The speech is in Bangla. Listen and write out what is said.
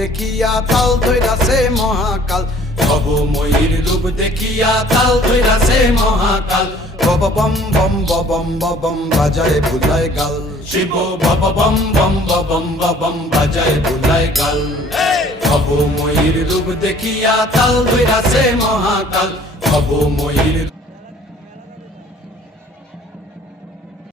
দেখিয়া তাল ধইরাছে মহাকাল, ভবময়ীর রূপ দেখিয়া তাল ধইরাছে মহাকাল। Bob bomb bomb bomb bomb বাজায় বুলায় গাল, Shiva Bob bomb bomb bomb bomb বাজায় বুলায় গাল। ভবময়ীর রূপ দেখিয়া তাল ধইরাছে মহাকাল, ভবময়ীর